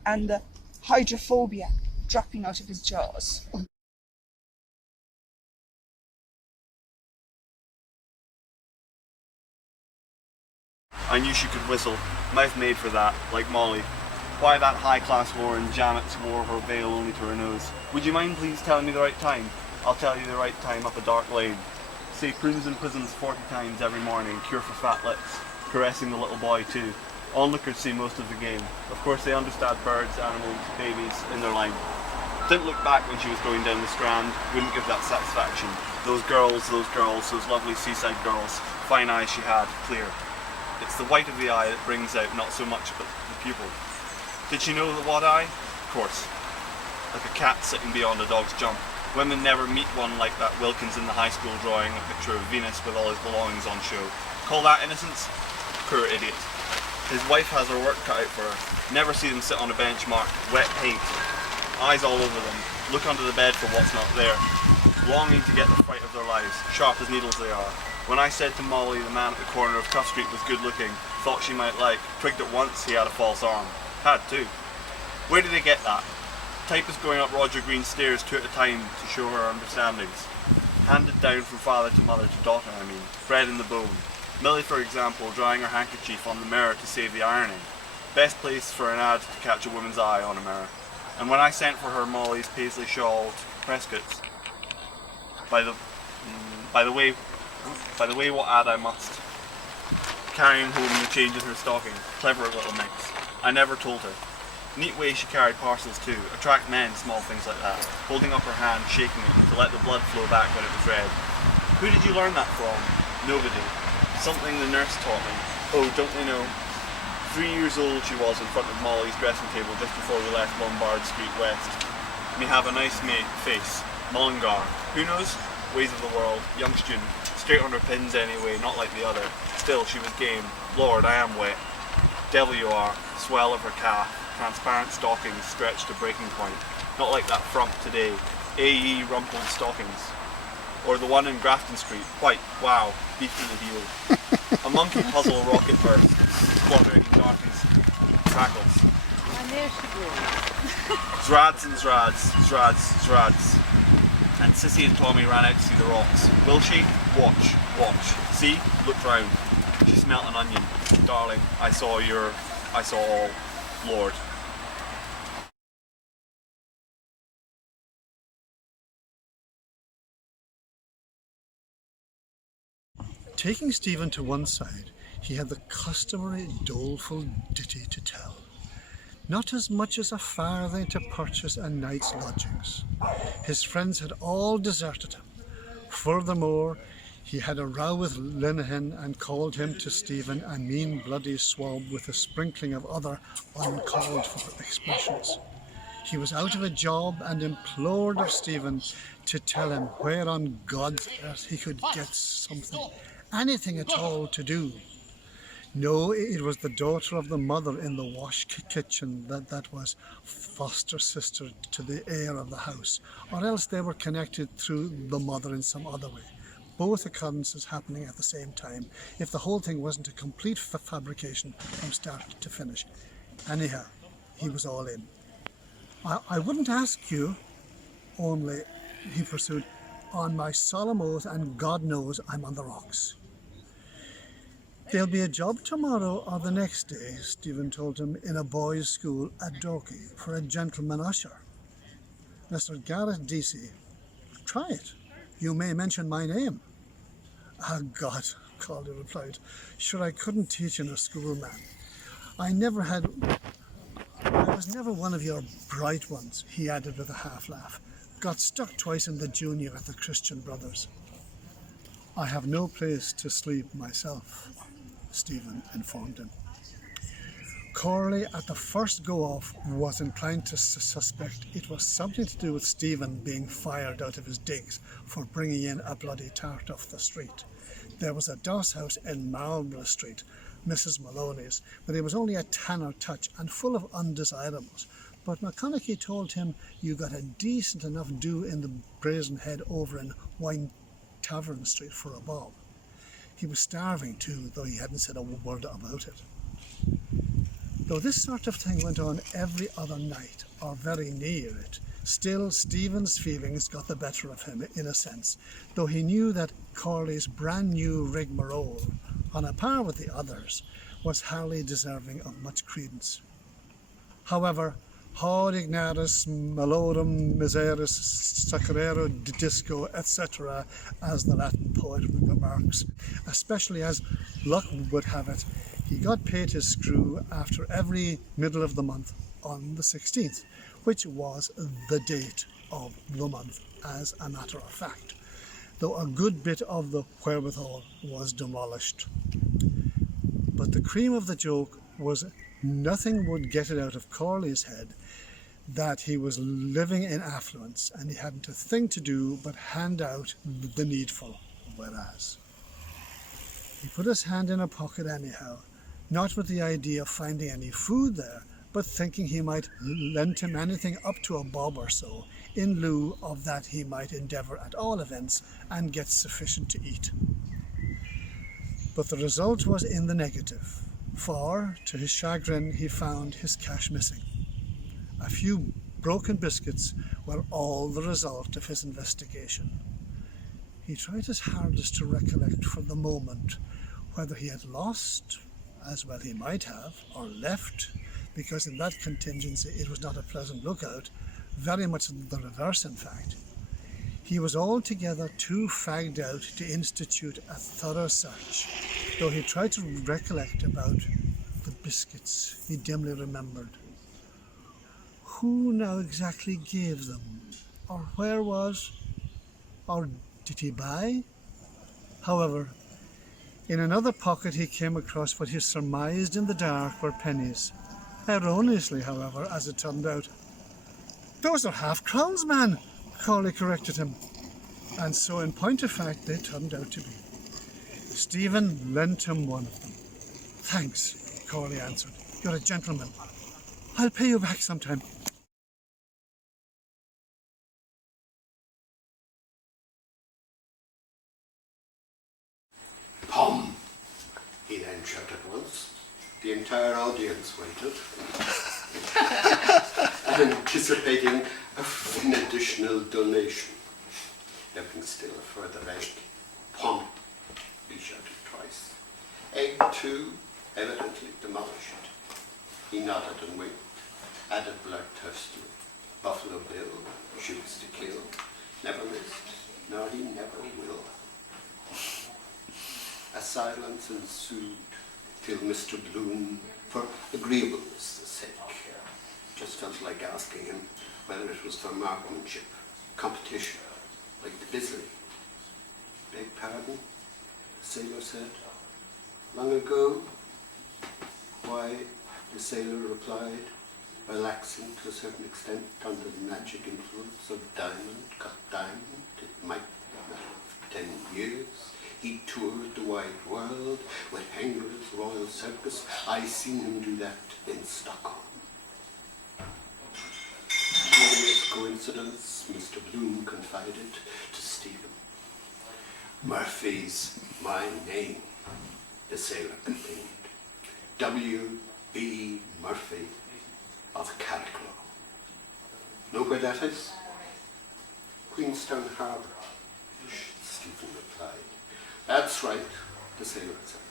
and the hydrophobia dropping out of his jaws. I knew she could whistle, mouth made for that, like Molly. Why that high-class Warren Janet's wore her veil only to her nose? Would you mind please telling me the right time? I'll tell you the right time up a dark lane. Say prunes and prisms 40 times every morning, cure for fat lips, caressing the little boy too. Onlookers see most of the game. Of course they understand birds, animals, babies in their line. Didn't look back when she was going down the Strand, wouldn't give that satisfaction. Those girls, those lovely seaside girls, fine eyes she had, clear. It's the white of the eye that brings out not so much but the pupil. Did she know the what eye? Of course. Like a cat sitting beyond a dog's jump. Women never meet one like that Wilkins in the high school drawing a picture of Venus with all his belongings on show. Call that innocence? Poor idiot. His wife has her work cut out for her. Never see them sit on a bench marked wet paint. Eyes all over them. Look under the bed for what's not there. Longing to get the fright of their lives, sharp as needles they are. When I said to Molly the man at the corner of Cuff Street was good looking, thought she might like, twigged at once he had a false arm. Had too. Where did they get that? Typist going up Roger Green's stairs two at a time to show her understandings. Handed down from father to mother to daughter, I mean. Bred in the bone. Millie, for example, drying her handkerchief on the mirror to save the ironing. Best place for an ad to catch a woman's eye on a mirror. And when I sent for her Molly's paisley shawled Prescott's, by the way, what ad I must. Carrying home the change in her stocking. Clever little mix. I never told her. Neat way she carried parcels too. Attract men, small things like that. Holding up her hand, shaking it to let the blood flow back when it was red. Who did you learn that from? Nobody. Something the nurse taught me. Oh, don't they know? 3 years old she was in front of Molly's dressing table just before we left Lombard Street West. Me have a nice face. Mullingar. Who knows? Ways of the world. Young student. Straight on her pins anyway, not like the other. Still, she was game. Lord, I am wet. Devil you are. Swell of her calf. Transparent stockings stretched to breaking point. Not like that frump today. AE rumpled stockings. Or the one in Grafton Street. White. Wow. Beef to the heel. A monkey puzzle rocket burst. Spluttering darkens. Crackles. And there she goes. Zrads and zrads. Zrads. Zrads. and Sissy and Tommy ran out to see the rocks. Will she? Watch, watch. See? Look round. She smelt an onion. Darling, I saw all. Lord. Taking Stephen to one side, he had the customary doleful ditty to tell. Not as much as a farthing to purchase a night's lodgings. His friends had all deserted him. Furthermore, he had a row with Linehan and called him to Stephen a mean bloody swab with a sprinkling of other uncalled for expressions. He was out of a job and implored of Stephen to tell him where on God's earth he could get something, anything at all to do. No, it was the daughter of the mother in the wash kitchen that was foster sister to the heir of the house, or else they were connected through the mother in some other way. Both occurrences happening at the same time, if the whole thing wasn't a complete fabrication from start to finish. Anyhow, he was all in. I wouldn't ask you, only, he pursued, on my solemn oath, and God knows I'm on the rocks. There'll be a job tomorrow or the next day, Stephen told him, in a boys' school at Dorky for a gentleman usher. Mr. Garrett Deasy, try it. You may mention my name. Ah, God, Calder replied. Sure, I couldn't teach in a school, man. I was never one of your bright ones, he added with a half laugh. Got stuck twice in the junior at the Christian Brothers. I have no place to sleep myself, Stephen informed him. Corley, at the first go-off, was inclined to suspect it was something to do with Stephen being fired out of his digs for bringing in a bloody tart off the street. There was a doss house in Marlborough Street, Mrs. Maloney's, but it was only a tanner touch and full of undesirables. But McConaughey told him you got a decent enough do in the Brazen Head over in Wine Tavern Street for a bob. He was starving too, though he hadn't said a word about it. Though this sort of thing went on every other night, or very near it, still Stephen's feelings got the better of him in a sense, though he knew that Corley's brand new rigmarole, on a par with the others, was hardly deserving of much credence. However, Haud ignaris malorum miseris sacrero disco, etc., as the Latin poet remarks, especially as luck would have it, he got paid his screw after every middle of the month on the 16th, which was the date of the month as a matter of fact, though a good bit of the wherewithal was demolished. But the cream of the joke was nothing would get it out of Corley's head that he was living in affluence and he hadn't a thing to do but hand out the needful, whereas he put his hand in a pocket anyhow, not with the idea of finding any food there, but thinking he might lend him anything up to a bob or so, in lieu of that he might endeavour at all events and get sufficient to eat. But the result was in the negative, for, to his chagrin, he found his cash missing. A few broken biscuits were all the result of his investigation. He tried his hardest to recollect for the moment whether he had lost, as well he might have, or left, because in that contingency it was not a pleasant lookout, very much the reverse in fact. He was altogether too fagged out to institute a thorough search, though he tried to recollect about the biscuits he dimly remembered. Who now exactly gave them, or where was, or did he buy? However, in another pocket he came across what he surmised in the dark were pennies. Erroneously, however, as it turned out. "Those are half-crowns, man," Corley corrected him. And so in point of fact they turned out to be. Stephen lent him one of them. "Thanks," Corley answered. "You're a gentleman. I'll pay you back sometime." "Come!" he then shouted once. The entire audience waited, anticipating an additional donation. Looking still a further egg. Pom, he shouted twice. Egg 2, evidently demolished. He nodded and winked, added bloodthirstily. Buffalo Bill, shoots to kill, never missed, nor he never will. A silence ensued till Mr. Bloom, for agreeableness' sake, just felt like asking him whether it was for marksmanship, competition, like the Bisley. Beg pardon, the sailor said. Long ago? Why, the sailor replied, relaxing to a certain extent under the magic influence of diamond, cut diamond. It might not have 10 years. He toured the wide world with Henry's Royal Circus. I seen him do that in Stockholm. Curious coincidence, Mr. Bloom confided to Stephen. Murphy's my name, the sailor continued. W.B. Murphy of Carricklow. Know where that is? Queenstown Harbour, Stephen replied. That's right, the sailor said.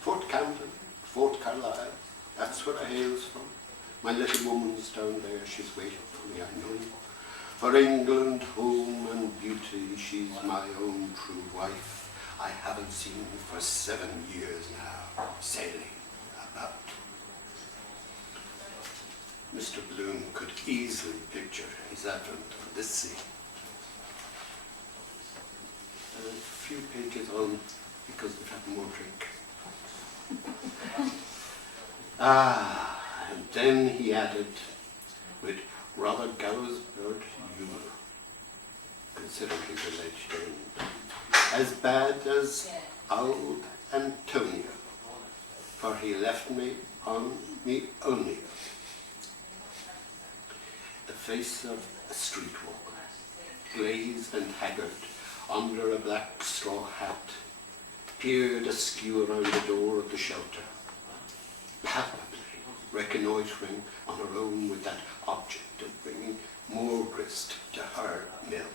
Fort Camden, Fort Carlisle, that's where I hails from. My little woman's down there, she's waiting for me, I know. For England, home and beauty, she's my own true wife. I haven't seen for 7 years now, sailing about. Mr. Bloom could easily picture his advent on this sea. A few pages on, because we've had more drink. And then he added, with rather gallows bird humour, considerably the alleged end, as bad as old Antonio, for he left me on me only. The face of a streetwalker, glazed and haggard, under a black straw hat, peered askew around the door of the shelter, palpably reconnoitring on her own with that object of bringing more grist to her mill.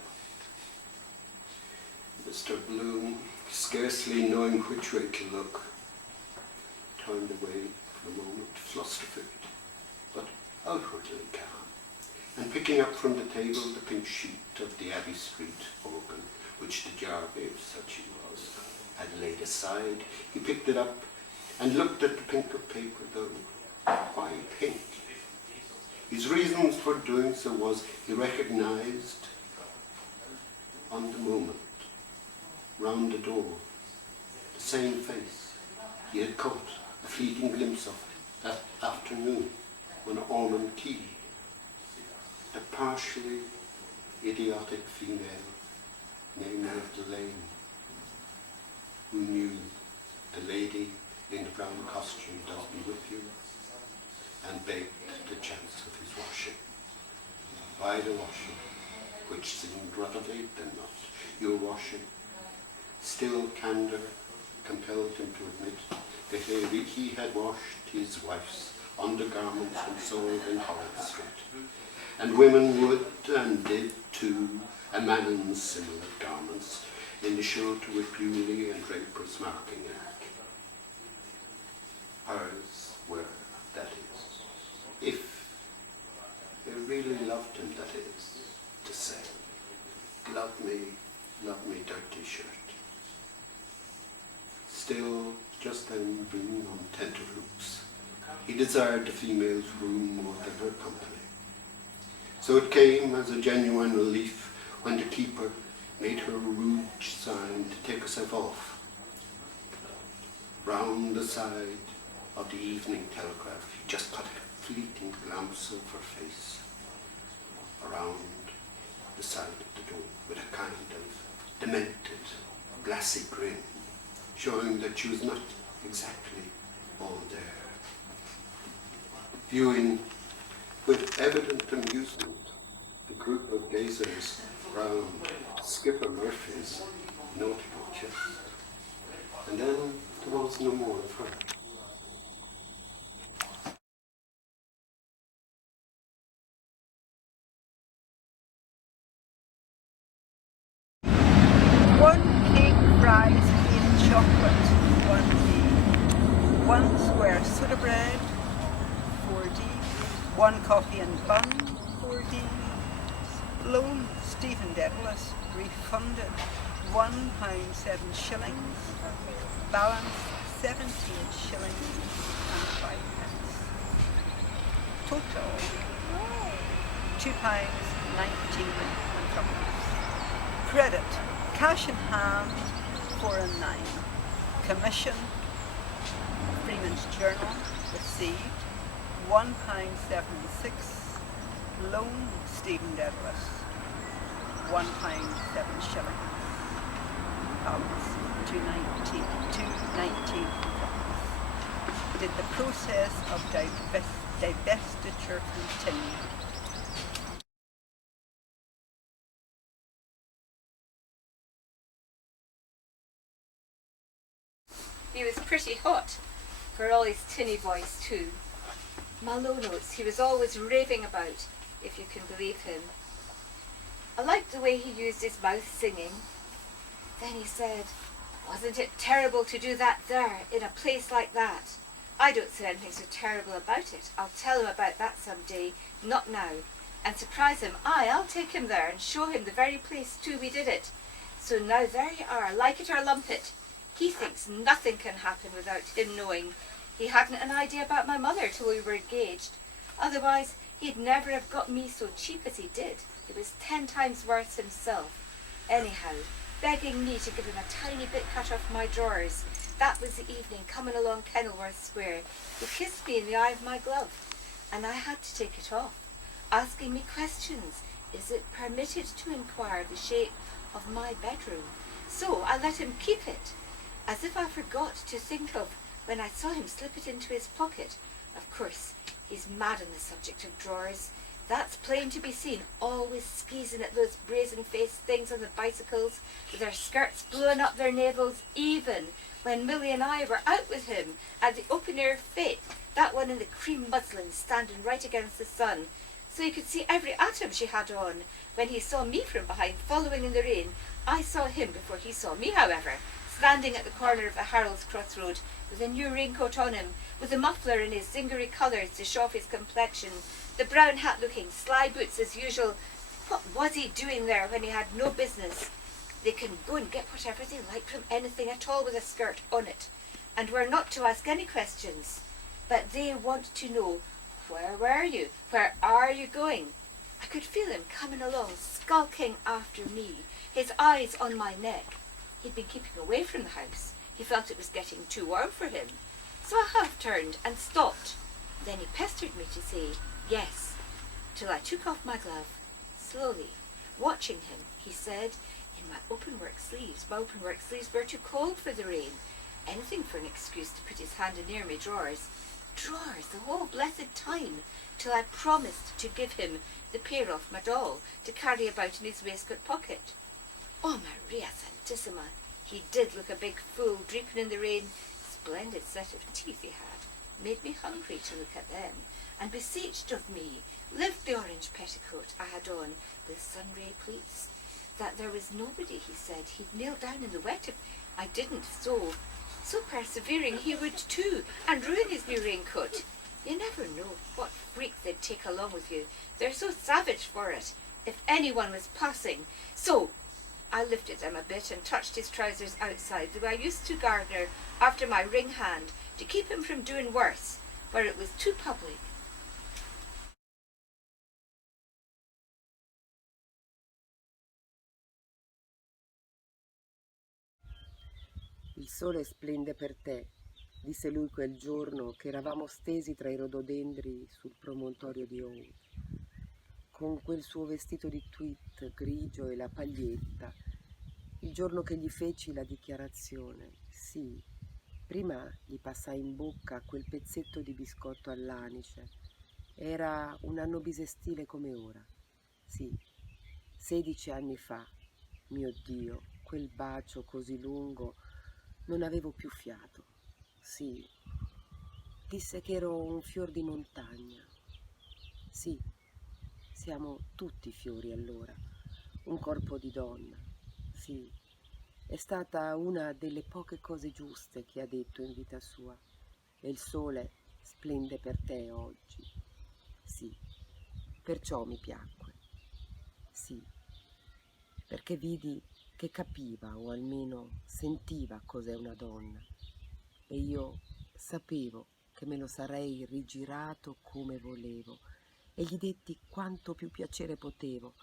Mr. Bloom, scarcely knowing which way to look, turned away for a moment, flustered, but outwardly calm, and picking up from the table the pink sheet of the Abbey Street organ, which the Jarvey, if such he was, had laid aside, he picked it up and looked at the pink of paper, though why pink? His reasons for doing so was he recognized on the moment, round the door, the same face he had caught a fleeting glimpse of that afternoon on Ormond Quay, the partially idiotic female name of the lane, who knew the lady in the brown costume does be with you, and begged the chance of his washing. By the washing, which seemed rather late than not, your washing. Still candour compelled him to admit that he had washed his wife's undergarments and sold in Howard Street, and women would and did too a man's similar garments in the shelter with Bewley and Draper's marking it. Hers were, that is, if they really loved him, that is, to say, love me, dirty shirt. Still, just then being on tenterhooks, he desired the female's room more than her company. So it came as a genuine relief when the keeper made her a rude sign to take herself off. Round the side of the Evening Telegraph, he just caught a fleeting glimpse of her face. Around the side of the door, with a kind of demented, glassy grin, showing that she was not exactly all there. Viewing with evident amusement the group of gazers round Skipper Murphy's nautical chest. And then there was no more of her. chocolate, 1d. 1 square soda bread, 4d. 1 coffee and bun, 4d. Loan Stephen Dedalus refunded £1 7 shillings. Balance 17 shillings and 5 pence. Total £2 19 and 5 pence. Credit cash in hand 4 and 9. Commission Freeman's Journal received £1 76. Loan Stephen Dedalus £1 7 shillings. Balance 219. Did the process of divestiture continue? He was pretty hot, for all his tinny voice too. My low notes he was always raving about, if you can believe him. I liked the way he used his mouth singing. Then he said, "Wasn't it terrible to do that there, in a place like that?" I don't see anything so terrible about it. I'll tell him about that some day, not now, and surprise him. I'll take him there and show him the very place too we did it. So now there you are, like it or lump it. He thinks nothing can happen without him knowing. He hadn't an idea about my mother till we were engaged. Otherwise, he'd never have got me so cheap as he did. He was 10 times worse himself. Anyhow, begging me to give him a tiny bit cut off my drawers. That was the evening coming along Kenilworth Square. He kissed me in the eye of my glove, and I had to take it off, asking me questions. Is it permitted to inquire the shape of my bedroom? So I let him keep it, as if I forgot to think of when I saw him slip it into his pocket. Of course, he's mad on the subject of drawers. That's plain to be seen, always skeezing at those brazen-faced things on the bicycles, with their skirts blowing up their navels, even when Millie and I were out with him at the open-air fete, that one in the cream muslin standing right against the sun, so you could see every atom she had on. When he saw me from behind, following in the rain, I saw him before he saw me, however, standing at the corner of the Harold's Crossroad, with a new raincoat on him, with a muffler in his zingery colours to show off his complexion, the brown hat looking, sly boots as usual. What was he doing there when he had no business? They can go and get whatever they like from anything at all with a skirt on it, and we're not to ask any questions. But they want to know, where were you? Where are you going? I could feel him coming along, skulking after me, his eyes on my neck. He'd been keeping away from the house. He felt it was getting too warm for him. So I half turned and stopped. Then he pestered me to say yes, till I took off my glove, slowly. Watching him, he said, in my open-work sleeves. My open-work sleeves were too cold for the rain. Anything for an excuse to put his hand in near my drawers. Drawers the whole blessed time, till I promised to give him the pair off my doll to carry about in his waistcoat pocket. Oh, Maria Santissima, he did look a big fool, drooping in the rain. Splendid set of teeth he had. Made me hungry to look at them, and beseeched of me, lift the orange petticoat I had on with sun-ray pleats. That there was nobody, he said, he'd kneel down in the wet if I didn't, so persevering he would too, and ruin his new raincoat. You never know what freak they'd take along with you. They're so savage for it, if anyone was passing. So I lifted him a bit and touched his trousers outside, the way I used to Gardner after my ring hand, to keep him from doing worse, where it was too public. Il sole splende per te, disse lui quel giorno che eravamo stesi tra i rododendri sul promontorio di Howe. Con quel suo vestito di tweed grigio e la paglietta, il giorno che gli feci la dichiarazione. Sì, prima gli passai in bocca quel pezzetto di biscotto all'anice. Era un anno bisestile come ora. Sì, 16 anni fa. Mio Dio, quel bacio così lungo, non avevo più fiato. Sì, disse che ero un fior di montagna. Sì, siamo tutti fiori allora, un corpo di donna. Sì, È stata una delle poche cose giuste che ha detto in vita sua. E il sole splende per te oggi. Sì, perciò mi piacque. Sì, perché vidi che capiva o almeno sentiva cos'è una donna. E io sapevo che me lo sarei rigirato come volevo e gli detti quanto più piacere potevo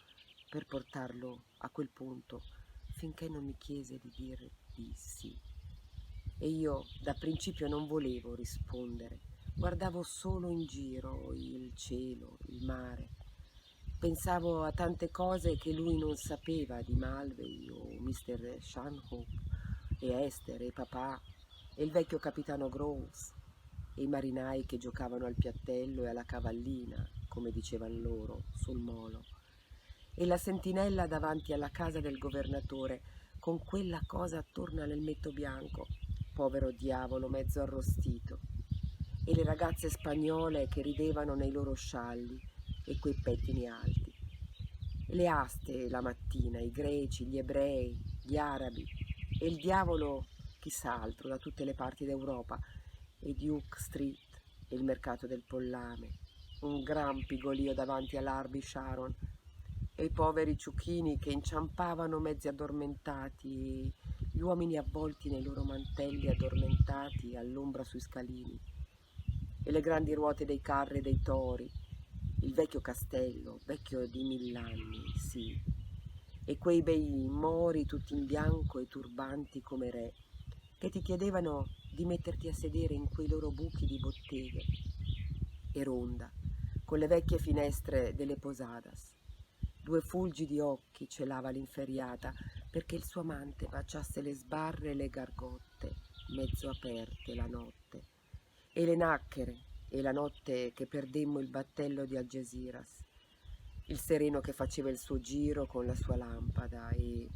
per portarlo a quel punto finché non mi chiese di dire di sì. E io da principio non volevo rispondere, guardavo solo in giro il cielo, il mare. Pensavo a tante cose che lui non sapeva di Malvey o Mr. Shanhope e Esther e papà e il vecchio capitano Groves e i marinai che giocavano al piattello e alla cavallina, come dicevano loro, sul molo, e la sentinella davanti alla casa del governatore con quella cosa attorno all'elmetto bianco, povero diavolo mezzo arrostito, e le ragazze spagnole che ridevano nei loro scialli e quei pettini alti, e le aste la mattina, i greci, gli ebrei, gli arabi e il diavolo chissà altro da tutte le parti d'Europa, e Duke Street e il mercato del pollame, un gran pigolio davanti all'Arby Sharon, e i poveri ciuchini che inciampavano mezzi addormentati, e gli uomini avvolti nei loro mantelli addormentati all'ombra sui scalini, e le grandi ruote dei carri e dei tori, il vecchio castello, vecchio di 1000 anni, sì, e quei bei mori tutti in bianco e turbanti come re, che ti chiedevano di metterti a sedere in quei loro buchi di botteghe, e Ronda, con le vecchie finestre delle posadas. 2 fulgidi occhi celava l'inferiata perché il suo amante baciasse le sbarre e le gargotte, mezzo aperte la notte, e le nacchere, e la notte che perdemmo il battello di Algesiras, il sereno che faceva il suo giro con la sua lampada, e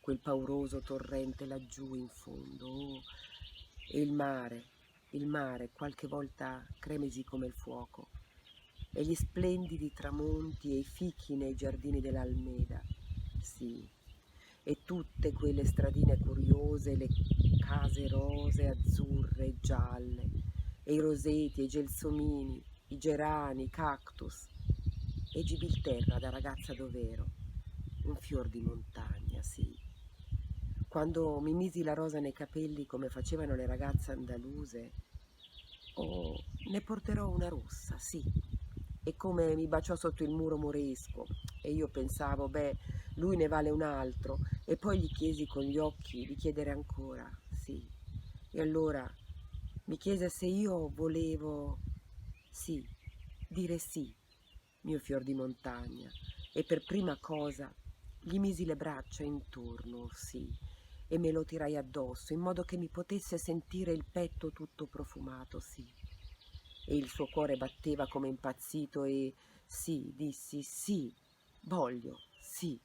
quel pauroso torrente laggiù in fondo, e il mare, qualche volta cremesi come il fuoco, e gli splendidi tramonti e i fichi nei giardini dell'Almeda, sì, e tutte quelle stradine curiose, le case rosee, azzurre e gialle, e i roseti e i gelsomini, i gerani, i cactus, e Gibilterra da ragazza dov'ero, un fior di montagna, sì. Quando mi misi la rosa nei capelli come facevano le ragazze andaluse, ne porterò una rossa, sì. E come mi baciò sotto il muro moresco, e io pensavo, beh, lui ne vale un altro, e poi gli chiesi con gli occhi di chiedere ancora, sì. E allora mi chiese se io volevo, sì, dire sì, mio fior di montagna, e per prima cosa gli misi le braccia intorno, sì, e me lo tirai addosso, in modo che mi potesse sentire il petto tutto profumato, sì. E il suo cuore batteva come impazzito e sì, dissi sì, voglio, sì.